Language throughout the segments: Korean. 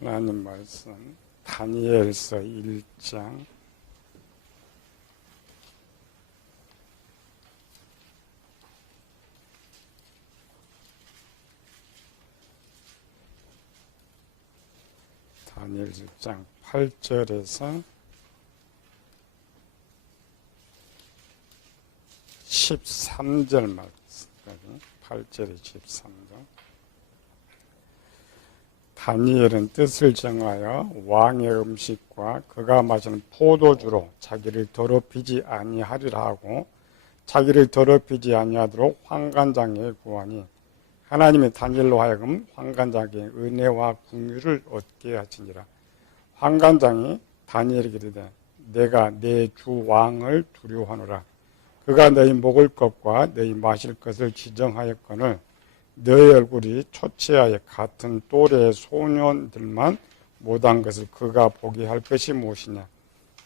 하나님 말씀 다니엘서 1장 다니엘 1장 8절에서 13절 말씀까지 8절에 13절. 다니엘은 뜻을 정하여 왕의 음식과 그가 마시는 포도주로 자기를 더럽히지 아니하리라 하고 자기를 더럽히지 아니하도록 환관장에 구하니 하나님의 다니엘로 하여금 환관장에게 은혜와 긍휼을 얻게 하시니라. 환관장이 다니엘에게 이르되 내가 내 주 왕을 두려워하노라. 그가 너희 먹을 것과 너희 마실 것을 지정하였거늘 너희 얼굴이 초췌하여 같은 또래의 소년들만 못한 것을 그가 보게 할 것이 무엇이냐.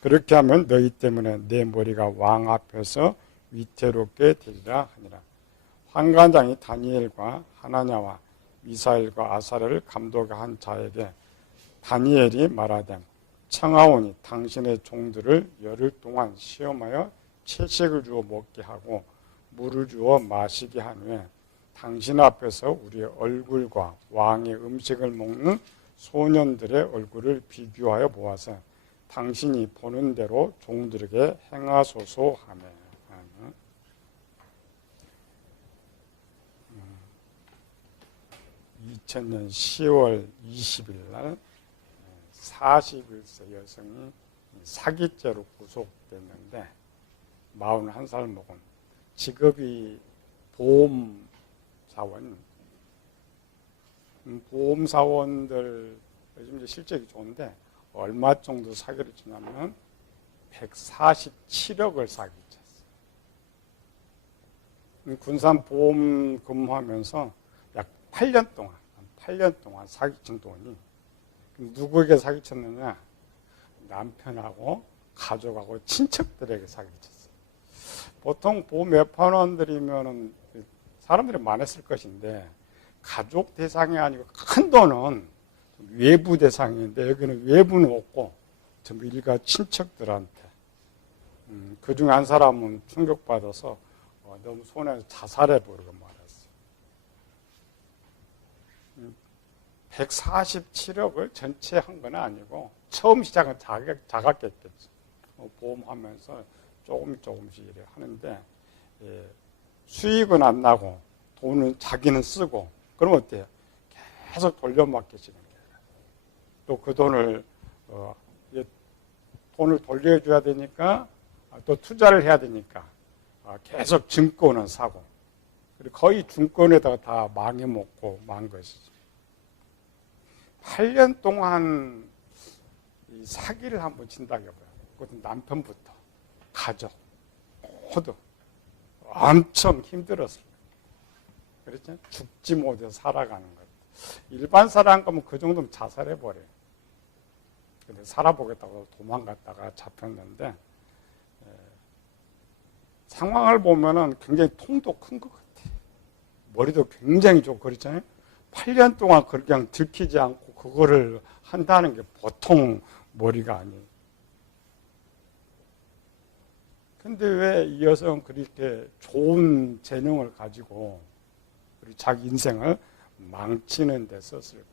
그렇게 하면 너희 때문에 내 머리가 왕 앞에서 위태롭게 되리라 하니라. 환관장이 다니엘과 하나냐와 미사엘과 아사랴를 감독한 자에게 다니엘이 말하되 청하오니 당신의 종들을 열흘 동안 시험하여 채식을 주어 먹게 하고 물을 주어 마시게 한 후에 당신 앞에서 우리의 얼굴과 왕의 음식을 먹는 소년들의 얼굴을 비교하여 보아서 당신이 보는 대로 종들에게 행하소서 하며 2000년 10월 20일 날 41세 여성이 사기죄로 구속됐는데 41살 먹은 직업이 보험사원들 요즘 실적이 좋은데 얼마 정도 사기를 치냐면 147억을 사기쳤어요. 군산보험 근무하면서 약 8년 동안 사기친 돈이 누구에게 사기쳤느냐? 남편하고 가족하고 친척들에게 사기쳤어요. 보통 보험 외판원들이면은 사람들이 많았을 것인데 가족 대상이 아니고 큰 돈은 외부 대상인데 여기는 외부는 없고 전부 일가 친척들한테 그중 한 사람은 충격받아서 너무 손해서 자살해버리고 말았어요. 147억을 전체 한 건 아니고 처음 시작은 작았겠죠. 보험하면서 조금씩 이래 하는데 수익은 안 나고 돈은 자기는 쓰고 그러면 어때요? 계속 돌려막기시는 거예요. 또 그 돈을 돌려줘야 되니까 또 투자를 해야 되니까 계속 증권은 사고 그리고 거의 증권에다가 다 망해먹고 만 것이죠. 8년 동안 이 사기를 한번 친다고 해봐요. 그것도 남편부터 가족 모두 엄청 힘들었어요. 그렇죠? 죽지 못해 살아가는 것. 일반 사람 거면 그 정도면 자살해버려요. 근데 살아보겠다고 도망갔다가 잡혔는데 상황을 보면은 굉장히 통도 큰 것 같아요. 머리도 굉장히 좋고 그렇잖아요. 8년 동안 그냥 들키지 않고 그거를 한다는 게 보통 머리가 아니에요. 근데 왜 이 여성은 그렇게 좋은 재능을 가지고 자기 인생을 망치는 데 썼을까?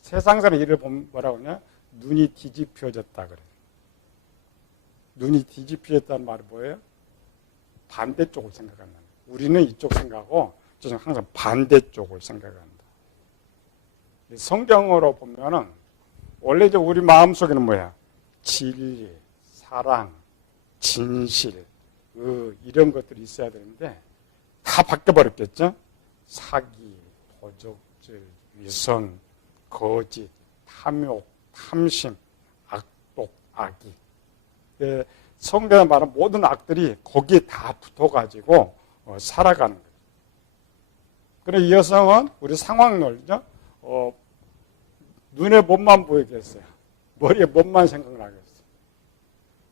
세상 사람 일을 보면 뭐라고 하냐? 눈이 뒤집혀졌다 그래요. 눈이 뒤집혀졌다는 말이 뭐예요? 반대쪽을 생각한다. 우리는 이쪽 생각하고 저는 항상 반대쪽을 생각한다. 성경으로 보면은 원래 이제 우리 마음속에는 뭐야? 진리, 사랑, 진실, 이런 것들이 있어야 되는데 다 바뀌어버렸겠죠? 사기, 도적질, 위선, 거짓, 탐욕, 탐심, 악독, 악의. 성경에 말하는 모든 악들이 거기에 다 붙어가지고 살아가는 거예요. 그런데 이 여성은 우리 상황론이죠. 눈에 몸만 보이게 했어요. 머리에 몸만 생각나게 했어요.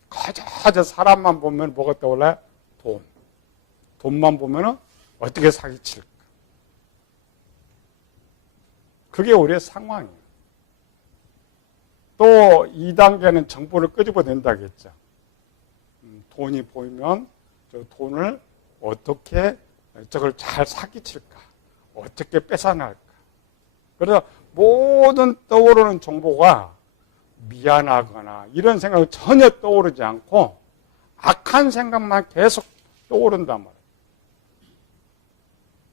거저 사람만 보면 뭐가 떠올라요? 돈만 보면은 어떻게 사기칠까? 그게 우리의 상황이에요. 또 2단계는 정보를 끄집어낸다고 했죠. 돈이 보이면 저 돈을 어떻게 저걸 잘 사기칠까? 어떻게 뺏어날까? 그래서 모든 떠오르는 정보가 미안하거나 이런 생각이 전혀 떠오르지 않고 악한 생각만 계속 떠오른단 말이에요.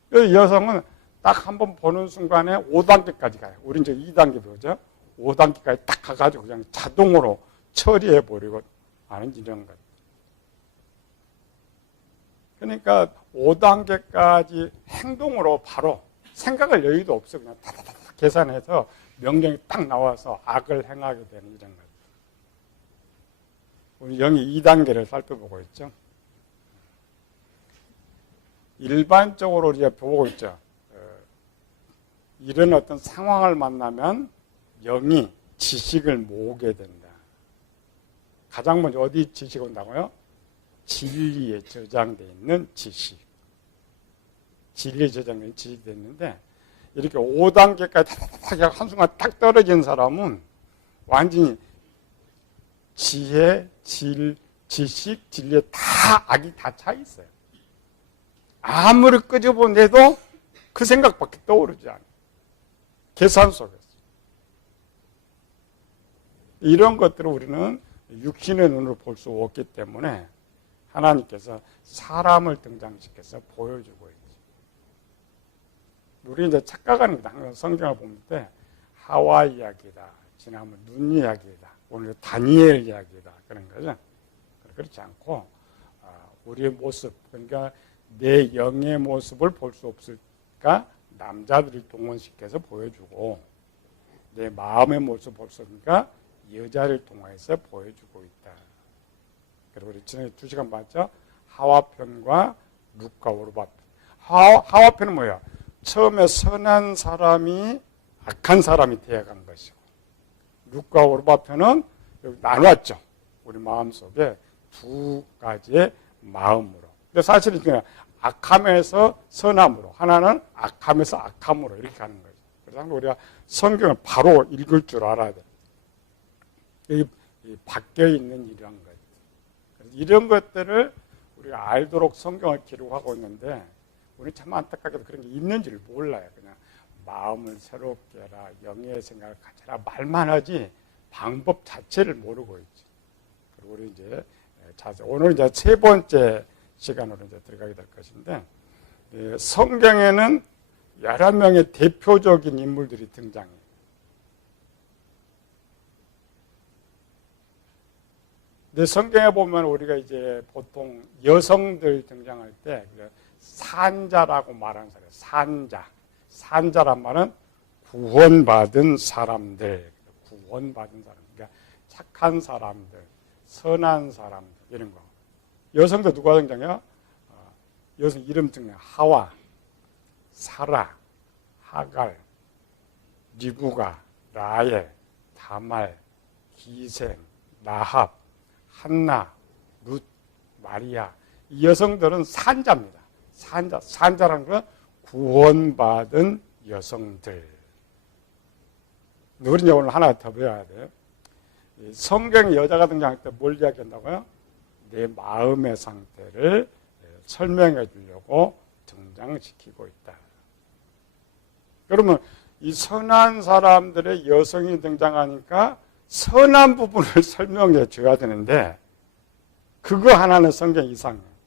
그래서 여성은 딱 한 번 보는 순간에 5단계까지 가요. 우린 이제 2단계 배우죠. 5단계까지 딱 가가지고 그냥 자동으로 처리해버리고 하는 이런 것. 그러니까 5단계까지 행동으로 바로 생각할 여유도 없어. 그냥 다다다 계산해서 명령이 딱 나와서 악을 행하게 되는 이런 것. 우리 영이 2단계를 살펴보고 있죠. 일반적으로 우리가 보고 있죠. 이런 어떤 상황을 만나면 영이 지식을 모으게 된다. 가장 먼저 어디 지식이 온다고요? 진리에 저장되어 있는 지식. 진리에 저장된 지식이 있는데 이렇게 5단계까지 한순간 딱 떨어진 사람은 완전히 지혜, 지식, 진리에 다 악이 다 차 있어요. 아무리 끄집어내도 그 생각밖에 떠오르지 않아요. 계산 속에서. 이런 것들을 우리는 육신의 눈으로 볼 수 없기 때문에 하나님께서 사람을 등장시켜서 보여주고 있죠. 우리 이제 착각하는 게 항상 성경을 볼 때 하와 이야기다. 지난번 눈 이야기다. 오늘 다니엘 이야기다. 그런 거죠. 그렇지 않고 우리의 모습, 그러니까 내 영의 모습을 볼 수 없으니까 남자들을 동원시켜서 보여주고 내 마음의 모습을 볼 수 없으니까 여자를 통해서 보여주고 있다. 그리고 우리 지난해 2시간 봤죠? 하와편과 룻과 오르바편. 하와편은 뭐야? 처음에 선한 사람이 악한 사람이 되어간 것이고 룻과 오르바편은 나눴죠. 우리 마음속에 두 가지의 마음으로. 근데 사실은 그냥 악함에서 선함으로, 하나는 악함에서 악함으로 이렇게 가는 거죠. 그래서 우리가 성경을 바로 읽을 줄 알아야 돼요. 이 바뀌어 있는 이런 것. 이런 것들을 우리가 알도록 성경을 기록하고 있는데 우리 참 안타깝게도 그런 게 있는지를 몰라요. 그냥 마음을 새롭게 해라, 영의 생각을 가져라 말만 하지 방법 자체를 모르고 있죠. 그리고 우리 이제 오늘 이제 세 번째 시간으로 이제 들어가게 될 것인데 성경에는 여러 명의 대표적인 인물들이 등장해요. 근데 성경에 보면 우리가 이제 보통 여성들 등장할 때 산자라고 말하는 사람, 산자. 산자란 말은 구원받은 사람들, 구원받은 사람, 그러니까 착한 사람들, 선한 사람들 이런 거. 여성도 누가 등장해요? 여성 이름 등장. 하와, 사라, 하갈, 리브가, 라헬, 다말, 기셈, 라합, 한나, 룻, 마리아. 이 여성들은 산자입니다. 산자라는 건 구원받은 여성들. 우리 오늘 하나 더 배워야 돼요. 성경에 여자가 등장할 때 뭘 이야기한다고요? 내 마음의 상태를 설명해 주려고 등장시키고 있다. 그러면 이 선한 사람들의 여성이 등장하니까 선한 부분을 설명해 줘야 되는데 그거 하나는 성경 이상해요.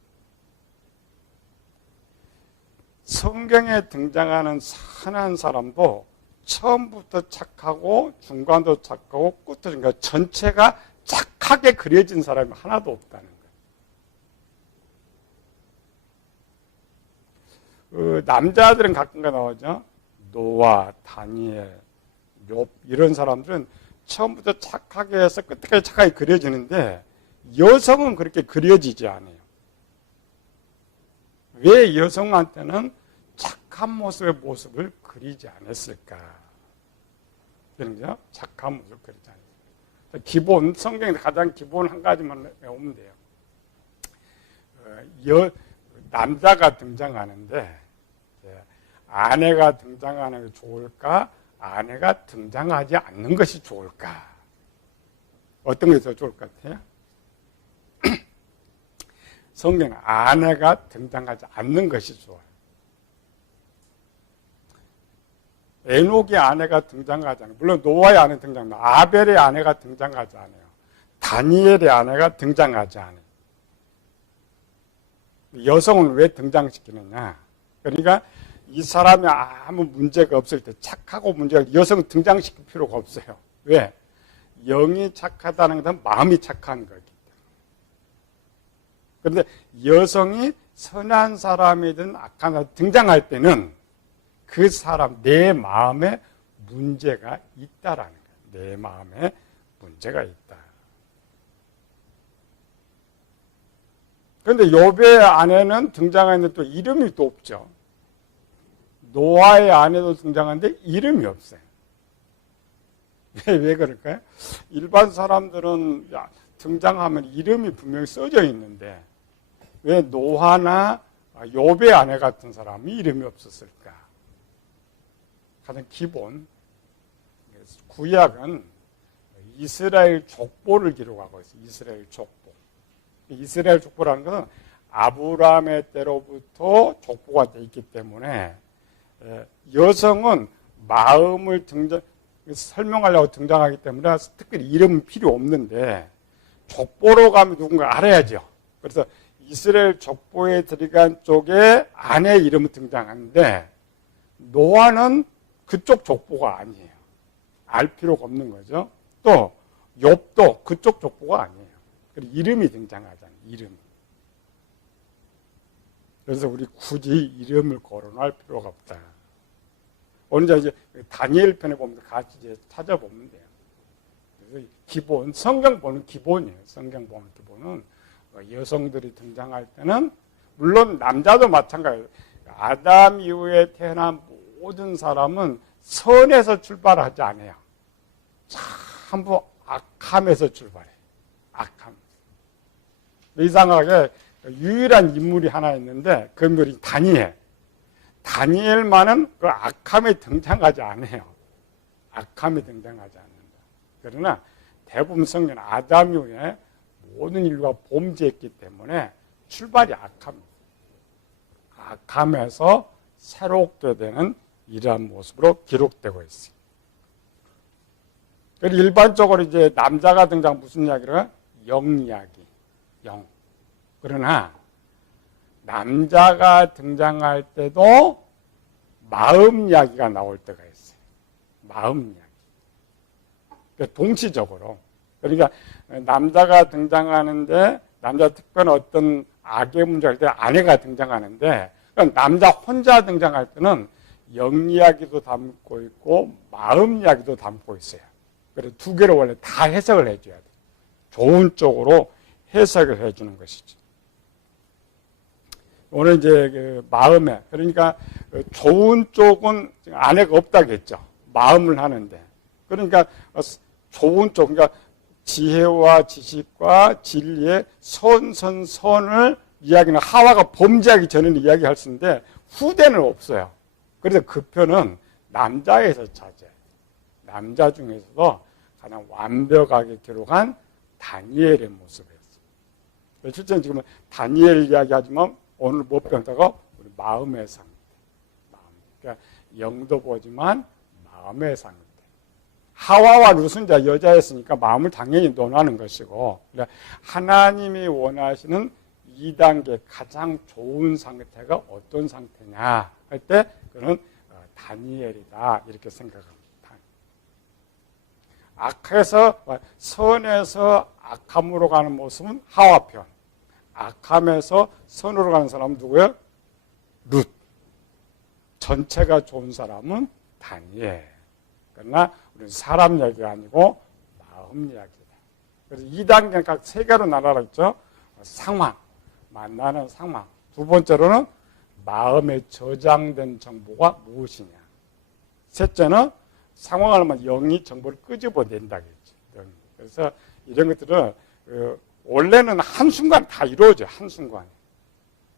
성경에 등장하는 선한 사람도 처음부터 착하고 중간도 착하고 끝도 그러니까 전체가 착하게 그려진 사람이 하나도 없다는 거예요. 남자들은 가끔가 나오죠. 노아, 다니엘, 욥 이런 사람들은 처음부터 착하게 해서 끝까지 착하게 그려지는데 여성은 그렇게 그려지지 않아요. 왜 여성한테는 착한 모습을 그리지 않았을까? 그런죠? 착한 모습을 그리지 않았을까? 기본, 성경에서 가장 기본 한 가지만 외우면 돼요. 남자가 등장하는데 아내가 등장하는 게 좋을까? 아내가 등장하지 않는 것이 좋을까? 어떤 게 더 좋을 것 같아요? 성경에 아내가 등장하지 않는 것이 좋아요. 에녹의 아내가 등장하지 않아요. 물론 노아의 아내 등장합니다. 아벨의 아내가 등장하지 않아요. 다니엘의 아내가 등장하지 않아요. 여성은 왜 등장시키느냐? 그러니까 이 사람이 아무 문제가 없을 때 착하고 문제가 여성은 등장시킬 필요가 없어요. 왜? 영이 착하다는 것은 마음이 착한 거기 때문에. 그런데 여성이 선한 사람이든 악한 사람이 등장할 때는 그 사람, 내 마음에 문제가 있다라는 거예요. 내 마음에 문제가 있다. 그런데 욥의 아내는 등장하는데 또 이름이 또 없죠. 노아의 아내도 등장하는데 이름이 없어요. 왜 그럴까요? 일반 사람들은 등장하면 이름이 분명히 써져 있는데 왜 노아나 욥의 아내 같은 사람이 이름이 없었을까? 가장 기본, 구약은 이스라엘 족보를 기록하고 있어요. 이스라엘 족보. 이스라엘 족보라는 것은 아브라함의 때로부터 족보가 되어 있기 때문에 여성은 마음을 설명하려고 등장하기 때문에 특별히 이름은 필요 없는데 족보로 가면 누군가 알아야죠. 그래서 이스라엘 족보에 들어간 쪽에 아내 이름이 등장하는데 노아는 그쪽 족보가 아니에요. 알 필요가 없는 거죠. 또 욥도 그쪽 족보가 아니에요. 그리고 이름이 등장하잖아요. 이름. 그래서 우리 굳이 이름을 거론할 필요가 없다. 오늘 이제 다니엘 편에 보면 같이 이제 찾아보면 돼요. 그래서 기본, 성경 보는 기본이에요. 성경 보는 기본은 여성들이 등장할 때는 물론 남자도 마찬가지예요. 아담 이후에 태어난 모든 사람은 선에서 출발하지 않아요. 전부 악함에서 출발해요. 악함. 이상하게 유일한 인물이 하나 있는데 그 인물이 다니엘. 다니엘만은 그 악함에 등장하지 않아요. 악함에 등장하지 않는다. 그러나 대부분 성경은 아담 이후에 모든 인류가 범죄했기 때문에 출발이 악함입니다. 악함에서 새롭게 되는 이러한 모습으로 기록되고 있습니다. 그리고 일반적으로 이제 남자가 등장 무슨 이야기를? 영 이야기. 영. 그러나 남자가 등장할 때도 마음 이야기가 나올 때가 있어요. 마음 이야기. 그러니까 동시적으로. 그러니까 남자가 등장하는데 남자 특별한 어떤 악의 문제가 할 때 아내가 등장하는데 그러니까 남자 혼자 등장할 때는 영 이야기도 담고 있고 마음 이야기도 담고 있어요. 그래서 두 개를 원래 다 해석을 해줘야 돼요. 좋은 쪽으로 해석을 해주는 것이죠. 오늘 이제 그 마음에 그러니까 좋은 쪽은 아내가 없다겠죠. 마음을 하는데 그러니까 좋은 쪽 그러니까 지혜와 지식과 진리의 선을 이야기는 하와가 범죄하기 전에는 이야기할 수 있는데 후대는 없어요. 그래서 그 편은 남자에서 차지해요. 남자 중에서도 가장 완벽하게 기록한 다니엘의 모습이었어요. 실제는 지금 다니엘 이야기하지만 오늘 못 배운다고 우리 마음의 상태. 그러니까 영도 보지만 마음의 상태. 하와와 룻은 여자였으니까 마음을 당연히 논하는 것이고 하나님이 원하시는 2단계 가장 좋은 상태가 어떤 상태냐 할 때 그는 다니엘이다 이렇게 생각합니다. 악해서 선에서 악함으로 가는 모습은 하와편. 악함에서 선으로 가는 사람은 누구예요? 룻. 전체가 좋은 사람은 다니엘. 그러나 우리는 사람 이야기가 아니고 마음 이야기다. 그래서 2단계는 각 3개로 나눠라 했죠. 상황, 만나는 상황. 두 번째로는 마음에 저장된 정보가 무엇이냐. 셋째는 상황을 하면 영이 정보를 끄집어낸다겠죠. 그래서 이런 것들은 원래는 한순간 다 이루어져요. 한순간에.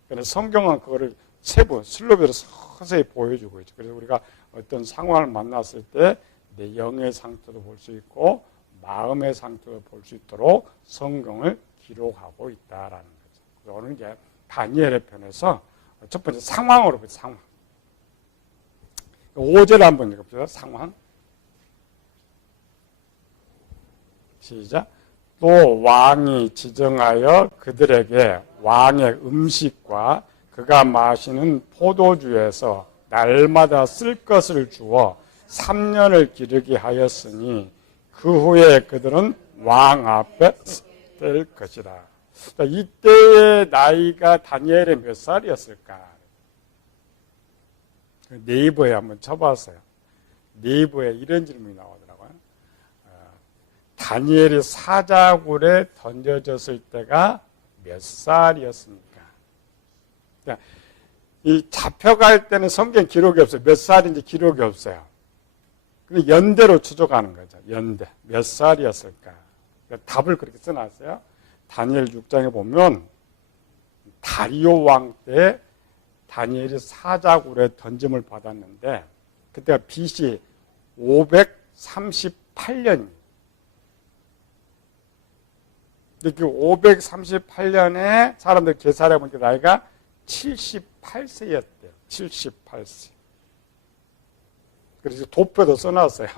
그래서 성경은 그거를 세부, 슬로비로 서서히 보여주고 있죠. 그래서 우리가 어떤 상황을 만났을 때 내 영의 상태도 볼 수 있고 마음의 상태를 볼 수 있도록 성경을 기록하고 있다라는 거죠. 그래서 오늘 이제 다니엘의 편에서 첫 번째 상황으로 보죠. 상황. 5절 한번 읽어보죠. 상황. 시작. 또 왕이 지정하여 그들에게 왕의 음식과 그가 마시는 포도주에서 날마다 쓸 것을 주어 3년을 기르게 하였으니 그 후에 그들은 왕 앞에 될 것이라. 이때의 나이가 다니엘의 몇 살이었을까? 네이버에 한번 쳐봤어요. 네이버에 이런 질문이 나오더라고요. 다니엘이 사자굴에 던져졌을 때가 몇 살이었습니까? 그러니까 이 잡혀갈 때는 성경 기록이 없어요. 몇 살인지 기록이 없어요. 근데 연대로 추적하는 거죠. 연대. 몇 살이었을까? 그러니까 답을 그렇게 써놨어요. 다니엘 6장에 보면 다리오 왕 때 다니엘이 사자굴에 던짐을 받았는데 그때가 BC 538년. 이렇게 538년에 사람들 계산해 보니까 나이가 78세였대요. 78세. 그래서 도표도 써놨어요.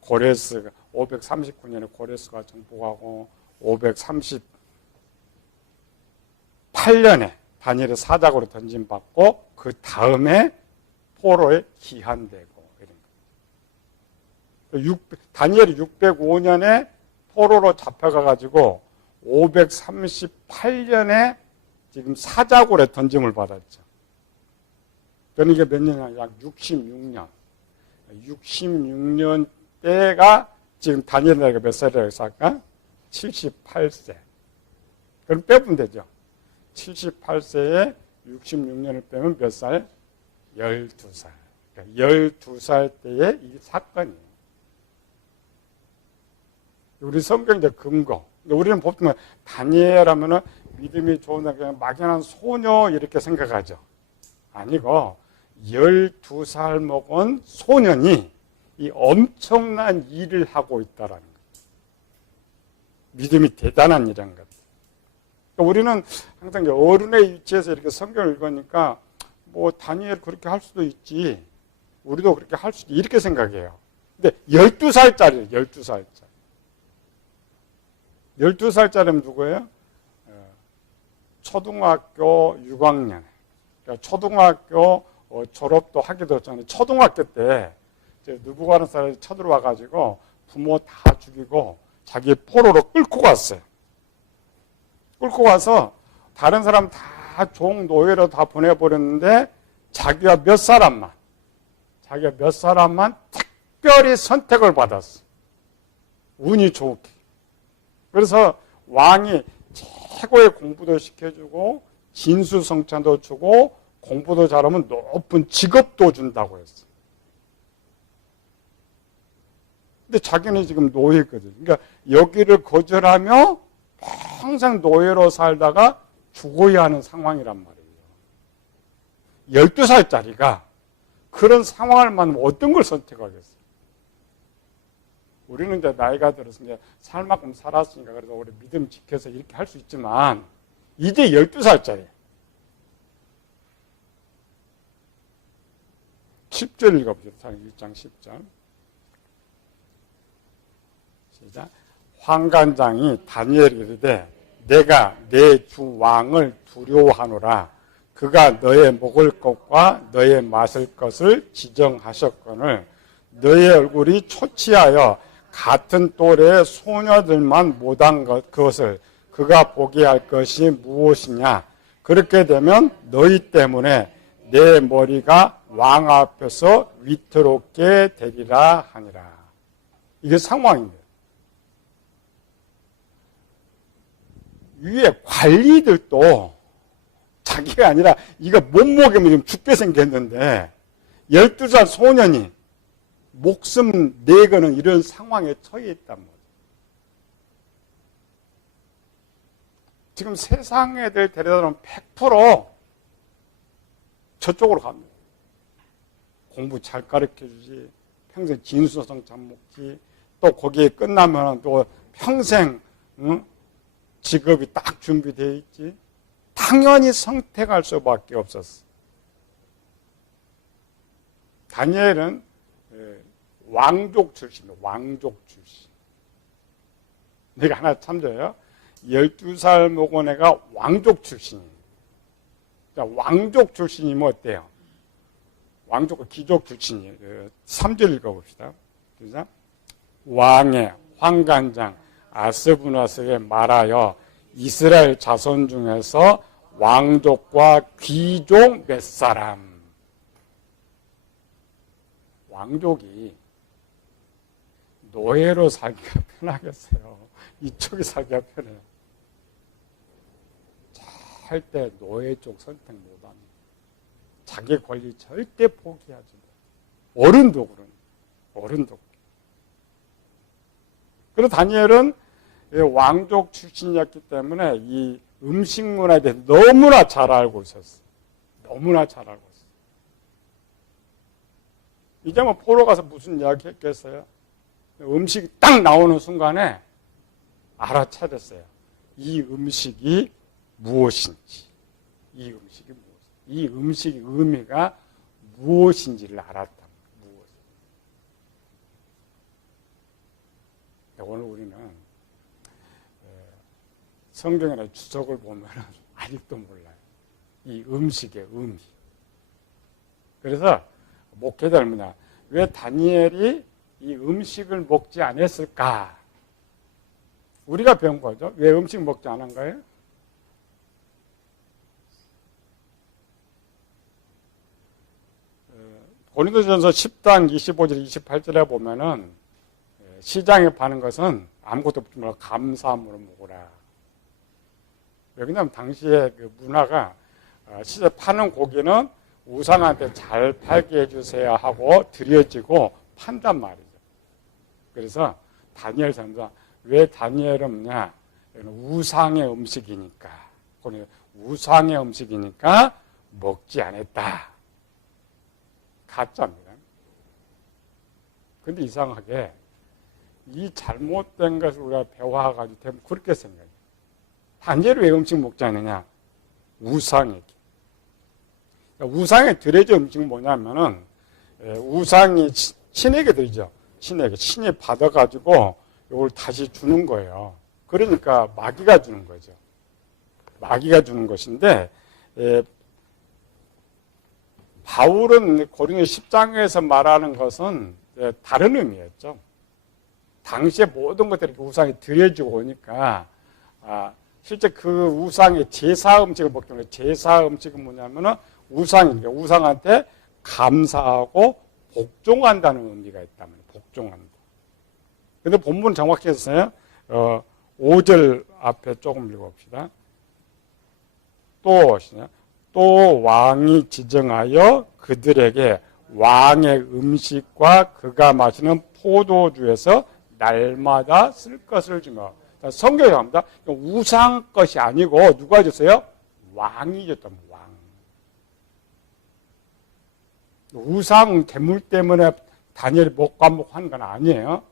고레스가 539년에 고레스가 정복하고 538년에 다니엘의 사자굴로 던짐받고 그 다음에 포로에 기한되고 이런 거. 다니엘이 605년에 포로로 잡혀가가지고 538년에 지금 사자굴에 던짐을 받았죠. 그러니까 몇 년이냐? 약 66년. 66년 때가 지금 다니엘 나이가 몇 살이라고 했을까? 78세. 그럼 빼면 되죠. 78세에 66년을 빼면 몇 살? 12살. 그러니까 12살 때의 이 사건이에요. 우리 성경의 근거. 우리는 보통 다니엘 하면은 믿음이 좋은 그냥 막연한 소녀 이렇게 생각하죠. 아니고 12살 먹은 소년이 이 엄청난 일을 하고 있다라는 거예요. 믿음이 대단한 일인 것. 우리는 항상 어른의 위치에서 이렇게 성경을 읽으니까 뭐 다니엘 그렇게 할 수도 있지. 우리도 그렇게 할 수도 이렇게 생각해요. 근데 12살짜리예요. 12살짜리. 12살짜리면 누구예요? 초등학교 6학년. 그러니까 초등학교 졸업도 하기도 전에 초등학교 때 누구 하는 사람이 쳐들어와가지고 부모 다 죽이고 자기 포로로 끌고 갔어요. 끌고 가서 다른 사람 다 종 노예로 다 보내버렸는데 자기가 몇 사람만 특별히 선택을 받았어. 운이 좋게. 그래서 왕이 최고의 공부도 시켜주고 진수성찬도 주고 공부도 잘하면 높은 직업도 준다고 했어. 근데 자기는 지금 노예거든. 그러니까 여기를 거절하며 평생 노예로 살다가 죽어야 하는 상황이란 말이에요. 12살짜리가 그런 상황을 만나면 어떤 걸 선택하겠어요? 우리는 이제 나이가 들어서 이제 살 만큼 살았으니까 그래서 우리 믿음 지켜서 이렇게 할 수 있지만 이제 12살짜리 10절 읽어보죠. 1장 10절 시작. 환관장이 다니엘에게 이르되 내가 내 주 왕을 두려워하노라. 그가 너의 먹을 것과 너의 마실 것을 지정하셨거늘 너의 얼굴이 초췌하여 같은 또래의 소녀들만 못한 그것을 그가 보게 할 것이 무엇이냐. 그렇게 되면 너희 때문에 내 머리가 왕 앞에서 위태롭게 되리라 하니라. 이게 상황입니다. 위에 관리들도 자기가 아니라 이거 못 먹으면 좀 죽게 생겼는데 12살 소년이 목숨 내거는 이런 상황에 처해 있단 말이에요. 지금 세상 애들 데려다 놓으면 100% 저쪽으로 갑니다. 공부 잘 가르쳐주지, 평생 진수성찬 먹지, 또 거기에 끝나면 또 평생 직업이 딱 준비되어 있지. 당연히 선택할 수밖에 없었어. 다니엘은 왕족 출신이에요. 왕족 출신. 내가 하나 참조해요. 12살 먹은 애가 왕족 출신이에요. 자, 왕족 출신이면 어때요? 왕족과 귀족 출신이에요. 3절 읽어봅시다. 그죠? 왕의 환관장 아스부나스에 말하여 이스라엘 자손 중에서 왕족과 귀족 몇 사람. 왕족이 노예로 살기가 편하겠어요. 이쪽이 살기가 편해요. 절대 노예 쪽 선택 못합니다. 자기 권리 절대 포기하지 못. 어른도 그런. 어른도. 그래서 다니엘은 왕족 출신이었기 때문에 이 음식 문화에 대해서 너무나 잘 알고 있었어요. 너무나 잘 알고 있어요. 이제 뭐 포로 가서 무슨 이야기 했겠어요? 음식이 딱 나오는 순간에 알아차렸어요. 이 음식이 무엇인지. 이 음식이 무엇인지. 이 음식의 의미가 무엇인지를 알았다. 무엇. 오늘 우리는 성경이나 주석을 보면 아직도 몰라요. 이 음식의 의미. 그래서 목회자는 뭐냐. 왜 다니엘이 이 음식을 먹지 않았을까? 우리가 배운 거죠. 왜 음식 먹지 않은 거예요? 고린도전서 10장 25절 28절에 보면은 시장에 파는 것은 아무것도 없지 말고 감사함으로 먹으라. 왜냐하면 당시에 그 문화가 시장에 파는 고기는 우상한테 잘 팔게 해주세요 하고 드려지고 판단 말이죠. 그래서 다니엘 선자 왜 다니엘은 뭐냐? 우상의 음식이니까. 우상의 음식이니까 먹지 않았다. 가짜입니다. 근데 이상하게 이 잘못된 것을 우리가 배워가지고 되면 그렇게 생각해요. 다니엘이 왜 음식 먹지 않느냐? 우상에게. 우상에 드려진 음식은 뭐냐면은 우상이 신에게 드리죠. 신에게. 신이 받아가지고 이걸 다시 주는 거예요. 그러니까 마귀가 주는 거죠. 마귀가 주는 것인데 바울은 고린도 10장에서 말하는 것은 다른 의미였죠. 당시에 모든 것들이 우상이 드려지고 오니까 실제 그 우상의 제사 음식을 먹기 때문에 제사 음식은 뭐냐면은 우상이에요. 우상한테 감사하고 복종한다는 의미가 있다면 복종한다. 근데 본문은 정확히 했어요. 5절 앞에 조금 읽어봅시다. 또 왕이 지정하여 그들에게 왕의 음식과 그가 마시는 포도주에서 날마다 쓸 것을 주며. 성경에 갑니다. 우상 것이 아니고 누가 줬어요? 왕이 줬다면 왕. 우상 대물 때문에 다니엘이 먹고 안 먹고 하는 건 아니에요.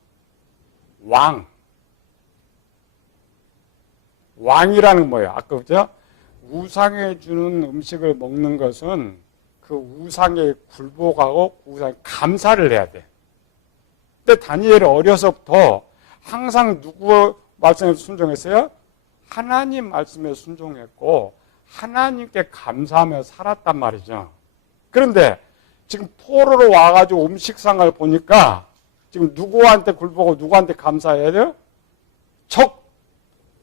왕. 왕이라는 건 뭐예요? 아까 그죠? 우상에 주는 음식을 먹는 것은 그 우상에 굴복하고 우상에 감사를 해야 돼. 근데 다니엘이 어려서부터 항상 누구 말씀에 순종했어요? 하나님 말씀에 순종했고 하나님께 감사하며 살았단 말이죠. 그런데 지금 포로로 와가지고 음식상을 보니까 지금 누구한테 굴복하고 누구한테 감사해야 돼요?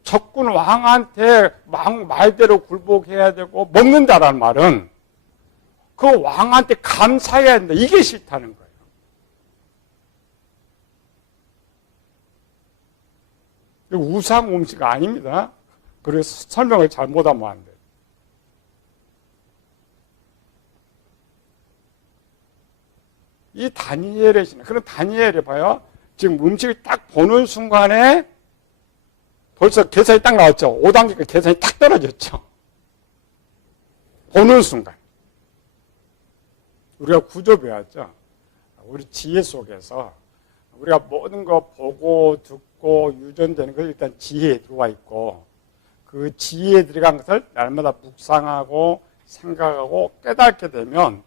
적군 왕한테 말대로 굴복해야 되고 먹는다라는 말은 그 왕한테 감사해야 된다. 이게 싫다는 거예요. 우상 음식 아닙니다. 그래서 설명을 잘못하면 안 돼요. 이 다니엘의 신앙. 그럼 다니엘이 봐요. 지금 음식을 딱 보는 순간에 벌써 계산이 딱 나왔죠. 5단계가 계산이 딱 떨어졌죠. 보는 순간. 우리가 구조 배웠죠. 우리 지혜 속에서 우리가 모든 거 보고 듣고 유전되는 것은 일단 지혜에 들어와 있고 그 지혜에 들어간 것을 날마다 묵상하고 생각하고 깨닫게 되면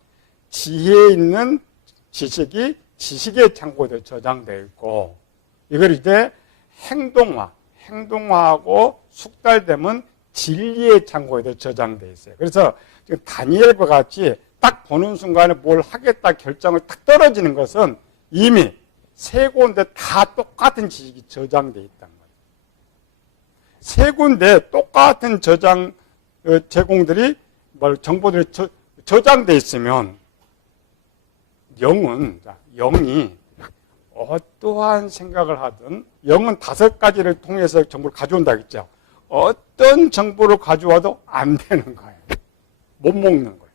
지혜에 있는 지식이 지식의 창고에 저장되어 있고 이걸 이제 행동화하고 숙달되면 진리의 창고에 저장되어 있어요. 그래서 지금 다니엘과 같이 딱 보는 순간에 뭘 하겠다 결정을 딱 떨어지는 것은 이미 세 군데 다 똑같은 지식이 저장되어 있다는 거예요. 세 군데 똑같은 제공들이 정보들이 저장되어 있으면 영이 어떠한 생각을 하든 영은 5가지를 통해서 정보를 가져온다 했죠. 어떤 정보를 가져와도 안 되는 거예요. 못 먹는 거예요.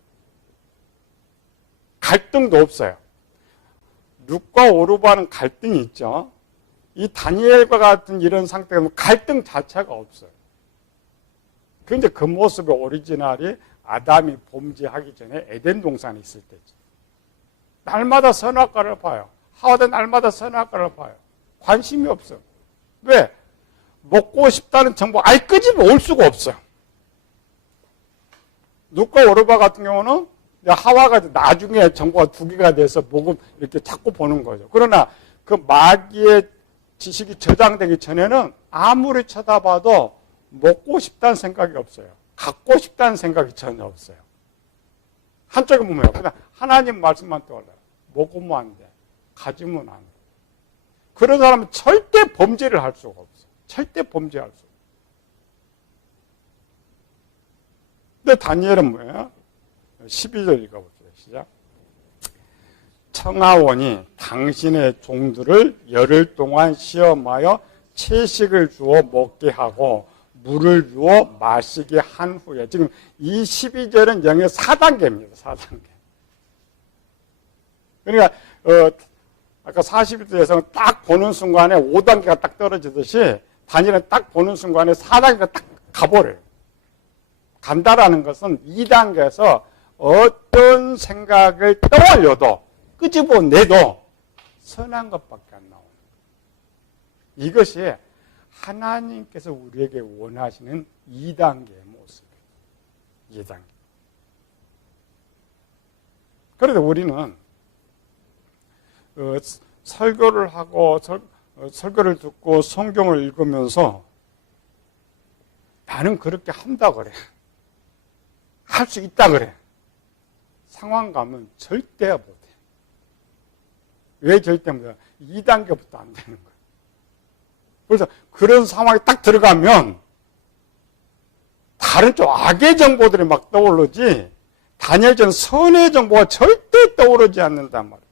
갈등도 없어요. 룻과 오르바는 갈등이 있죠. 이 다니엘과 같은 이런 상태는 갈등 자체가 없어요. 그런데 그 모습의 오리지널이 아담이 범죄하기 전에 에덴 동산에 있을 때죠. 날마다 선악과를 봐요. 하와도 날마다 선악과를 봐요. 관심이 없어요. 왜? 먹고 싶다는 정보 아예 끄집어 올 수가 없어요. 룻과 오르바 같은 경우는 하와가 나중에 정보가 2개가 돼서 이렇게 자꾸 보는 거죠. 그러나 그 마귀의 지식이 저장되기 전에는 아무리 쳐다봐도 먹고 싶다는 생각이 없어요. 갖고 싶다는 생각이 전혀 없어요. 한쪽에 보면 그냥 하나님 말씀만 떠올라요. 먹으면 안 돼. 가지면 안 돼. 그런 사람은 절대 범죄를 할 수가 없어요. 절대 범죄할 수 없어요. 근데 다니엘은 뭐예요? 12절 읽어봅시다. 시작. 청하원이 당신의 종들을 열흘 동안 시험하여 채식을 주어 먹게 하고 물을 주어 마시게 한 후에 지금 이 12절은 영의 4단계입니다. 4단계. 그러니까 아까 41도에서는 딱 보는 순간에 5단계가 딱 떨어지듯이 다니엘은 딱 보는 순간에 4단계가 딱 가버려요. 간다라는 것은 2단계에서 어떤 생각을 떠올려도 끄집어내도 선한 것밖에 안 나오는 거예요. 이것이 하나님께서 우리에게 원하시는 2단계의 모습이에요. 2단계. 그래도 우리는 설교를 하고 설교를 듣고 성경을 읽으면서 나는 그렇게 한다 그래. 할 수 있다 그래. 상황 가면 절대 못해. 왜 절대 못해? 2단계부터 안 되는 거예요. 그래서 그런 상황에 딱 들어가면 다른 쪽 악의 정보들이 막 떠오르지 다니엘전 선의 정보가 절대 떠오르지 않는단 말이에요.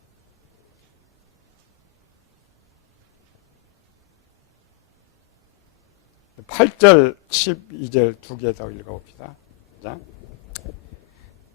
(8절) (12절) 2개 더 읽어봅시다. 자.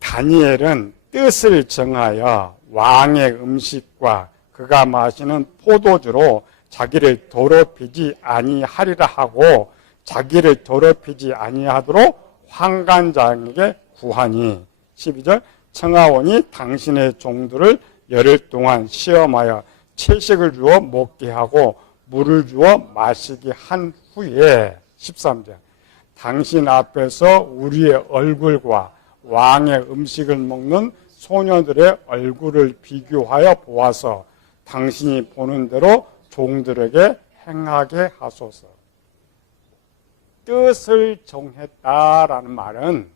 다니엘은 뜻을 정하여 왕의 음식과 그가 마시는 포도주로 자기를 더럽히지 아니하리라 하고 자기를 더럽히지 아니하도록 환관장에게 구하니 12절 청하원이 당신의 종들을 열흘 동안 시험하여 채식을 주어 먹게 하고 물을 주어 마시게 한 후에 13절 당신 앞에서 우리의 얼굴과 왕의 음식을 먹는 소녀들의 얼굴을 비교하여 보아서 당신이 보는 대로 종들에게 행하게 하소서. 뜻을 정했다라는 말은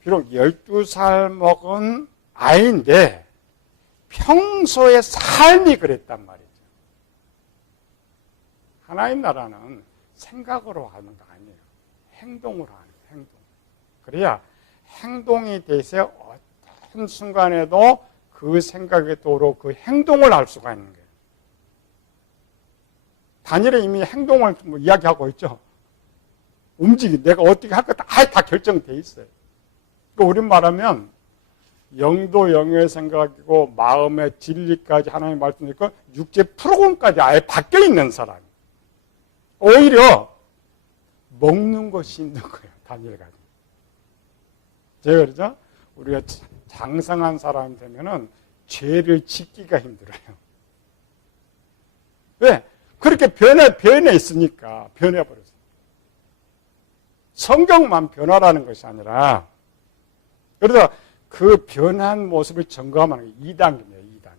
비록 12살 먹은 아이인데 평소의 삶이 그랬단 말이죠. 하나님 나라는 생각으로 하는 거 아니에요. 행동으로 하는 거예요. 행동. 그래야 행동이 돼서 어떤 순간에도 그 생각에 떠오르고 그 행동을 할 수가 있는 거예요. 다니엘은 이미 행동을 이야기하고 있죠. 내가 어떻게 할 거 다 결정돼 있어요. 그러니까 우리 말하면 영도 영의 생각이고 마음의 진리까지 하나님 말씀이니까 육체 프로그램까지 아예 바뀌어 있는 사람. 오히려 먹는 것이 힘든 거예요. 다니엘 같은. 제가 그러죠. 우리가 장성한 사람이 되면은 죄를 짓기가 힘들어요. 왜? 그렇게 변해 있으니까 변해버렸어요. 성경만 변화라는 것이 아니라, 그래서 그 변한 모습을 점검하는 게 2단계입니다. 2단계.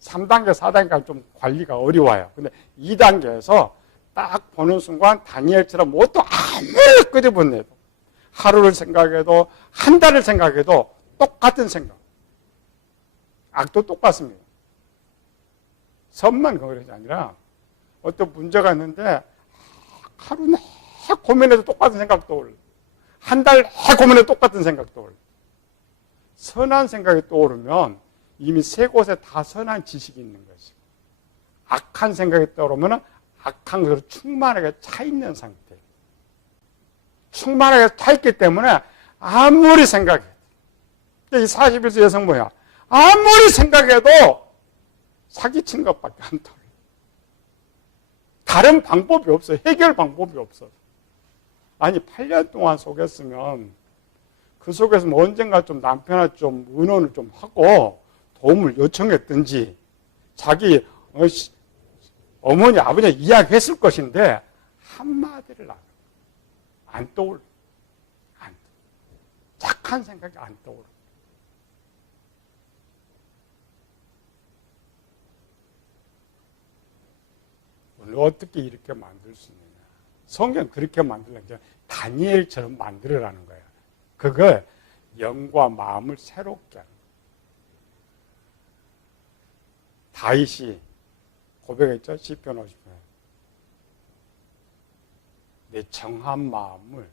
3단계, 4단계가 좀 관리가 어려워요. 근데 2단계에서 딱 보는 순간 다니엘처럼 뭣도 아무리 끄집어내도, 하루를 생각해도 한 달을 생각해도 똑같은 생각. 악도 똑같습니다. 선만 그것이 아니라 어떤 문제가 있는데 하루 내 고민해도 똑같은 생각 떠올라. 한 달 내 고민해도 똑같은 생각 떠올라. 선한 생각이 떠오르면 이미 세 곳에 다 선한 지식이 있는 것이고, 악한 생각이 떠오르면 악한 것으로 충만하게 차 있는 상태. 충만하게 차 있기 때문에 아무리 생각해도, 이 41세 여성 뭐야? 아무리 생각해도 사기친 것밖에 안 떠올려. 다른 방법이 없어요. 해결 방법이 없어. 아니 8년 동안 속였으면 그 속에서 뭐 언젠가 좀 남편한테 좀 의논을 좀 하고 도움을 요청했든지 자기 어머니 아버지가 이야기했을 것인데 한마디를 안 떠올려. 착한 생각이 안 떠올려. 어떻게 이렇게 만들 수 있느냐. 성경 그렇게 만들려면 다니엘처럼 만들어라는 거예요. 그걸 영과 마음을 새롭게 하는 거예요. 다윗이 고백했죠. 시편 50편. 내 정한 마음을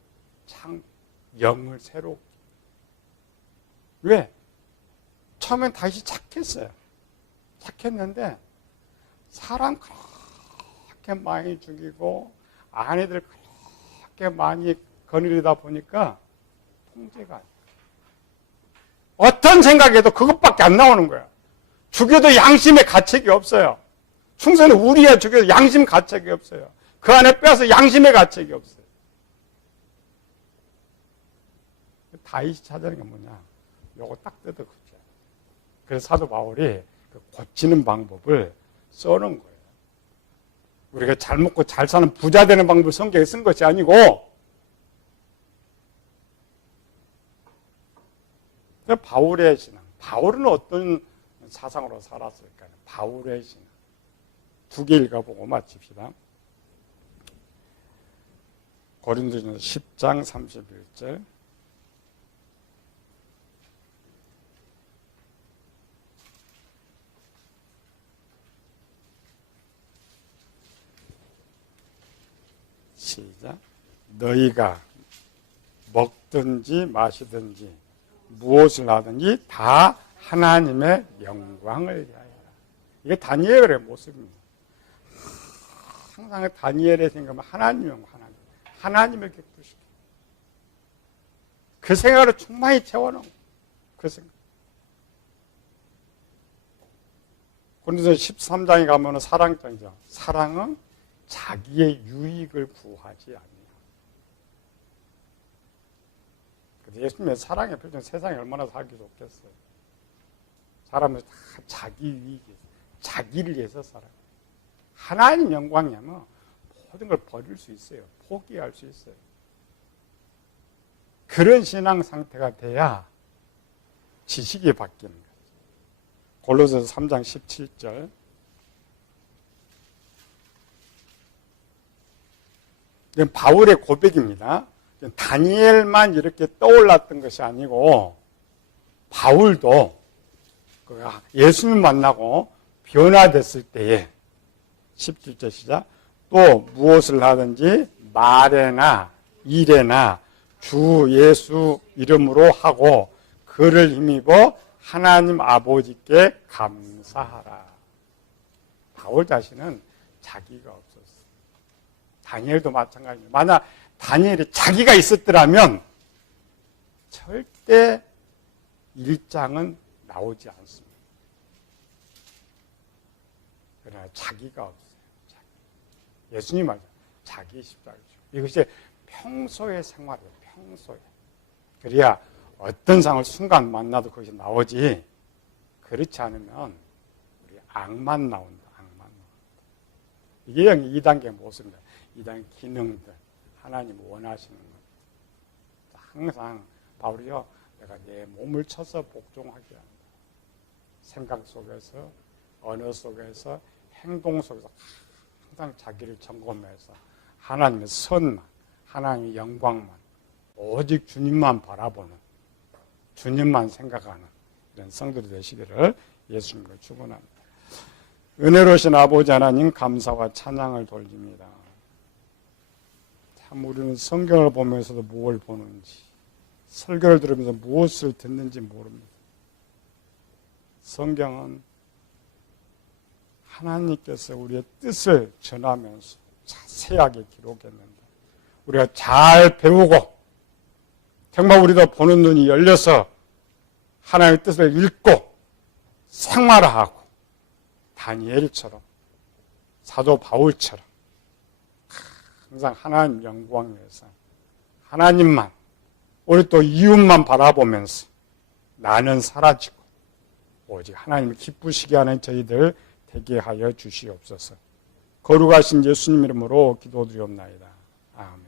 영을 새롭게. 왜? 처음엔 다윗이 착했어요. 착했는데 사람 그렇게 많이 죽이고 아내들 그렇게 많이 거느리다 보니까 통제가 안 돼요. 어떤 생각에도 그것밖에 안 나오는 거야. 죽여도 양심의 가책이 없어요. 충성은 우리야 죽여도 양심 가책이 없어요. 그 안에 빼서 양심의 가책이 없어요. 다윗이 찾아낸 게 뭐냐? 요거 딱 뜯어 고쳐. 그래서 사도 바울이 그 고치는 방법을 써놓은 거예요. 우리가 잘 먹고 잘 사는 부자 되는 방법을 성경에 쓴 것이 아니고, 바울의 신앙. 바울은 어떤 사상으로 살았을까요? 바울의 신앙. 두 개 읽어보고 마칩시다. 고린도전서 10장 31절. 시작. 너희가 먹든지 마시든지 무엇을 하든지 다 하나님의 영광을 위하여. 이게 다니엘의 모습입니다. 항상 다니엘의 생각은 하나님의 영광, 하나님을 기쁘시게. 그 생각을 충만히 채워놓은 그 생각. 고린도서 13장에 가면 사랑장이죠. 사랑은 자기의 유익을 구하지 아니하고. 예수님의 사랑의 표정, 세상에 얼마나 살기 좋겠어요. 사람은 다 자기 유익이 있어요. 자기를 위해서 살아요. 하나님 영광이면 모든 걸 버릴 수 있어요. 포기할 수 있어요. 그런 신앙 상태가 돼야 지식이 바뀌는 거예요. 골로새서 3장 17절. 이건 바울의 고백입니다. 다니엘만 이렇게 떠올랐던 것이 아니고 바울도 예수님 만나고 변화됐을 때에 17절 시작. 또 무엇을 하든지 말에나 일에나 주 예수 이름으로 하고 그를 힘입어 하나님 아버지께 감사하라. 바울 자신은 자기가 없었어요. 다니엘도 마찬가지입니다. 만약 다니엘이 자기가 있었더라면 절대 1장은 나오지 않습니다. 그러나 자기가 없어요. 예수님 말씀, 자기 십자가죠. 이것이 평소의 생활이에요. 평소에. 그래야 어떤 상을 순간 만나도 거기서 나오지, 그렇지 않으면 우리 악만 나온다. 악만 나온다. 이게 2단계 모습입니다. 2단계 기능들, 하나님 원하시는 것. 항상 바울이요, 내가 내 몸을 쳐서 복종하게 한다. 생각 속에서, 언어 속에서, 행동 속에서 항상 자기를 점검해서 하나님의 선만, 하나님의 영광만, 오직 주님만 바라보는, 주님만 생각하는 이런 성도들이 되시기를 예수님으로 축원합니다. 은혜로우신 아버지 하나님 감사와 찬양을 돌립니다. 참 우리는 성경을 보면서도 무엇을 보는지, 설교를 들으면서 무엇을 듣는지 모릅니다. 성경은 하나님께서 우리의 뜻을 전하면서 자세하게 기록했는데 우리가 잘 배우고 정말 우리도 보는 눈이 열려서 하나님의 뜻을 읽고 생활하고 다니엘처럼 사도 바울처럼 항상 하나님 영광 위해서 하나님만 우리 또 이웃만 바라보면서 나는 사라지고 오직 하나님을 기쁘시게 하는 저희들 되게 하여 주시옵소서. 거룩하신 예수님 이름으로 기도드리옵나이다. 아멘.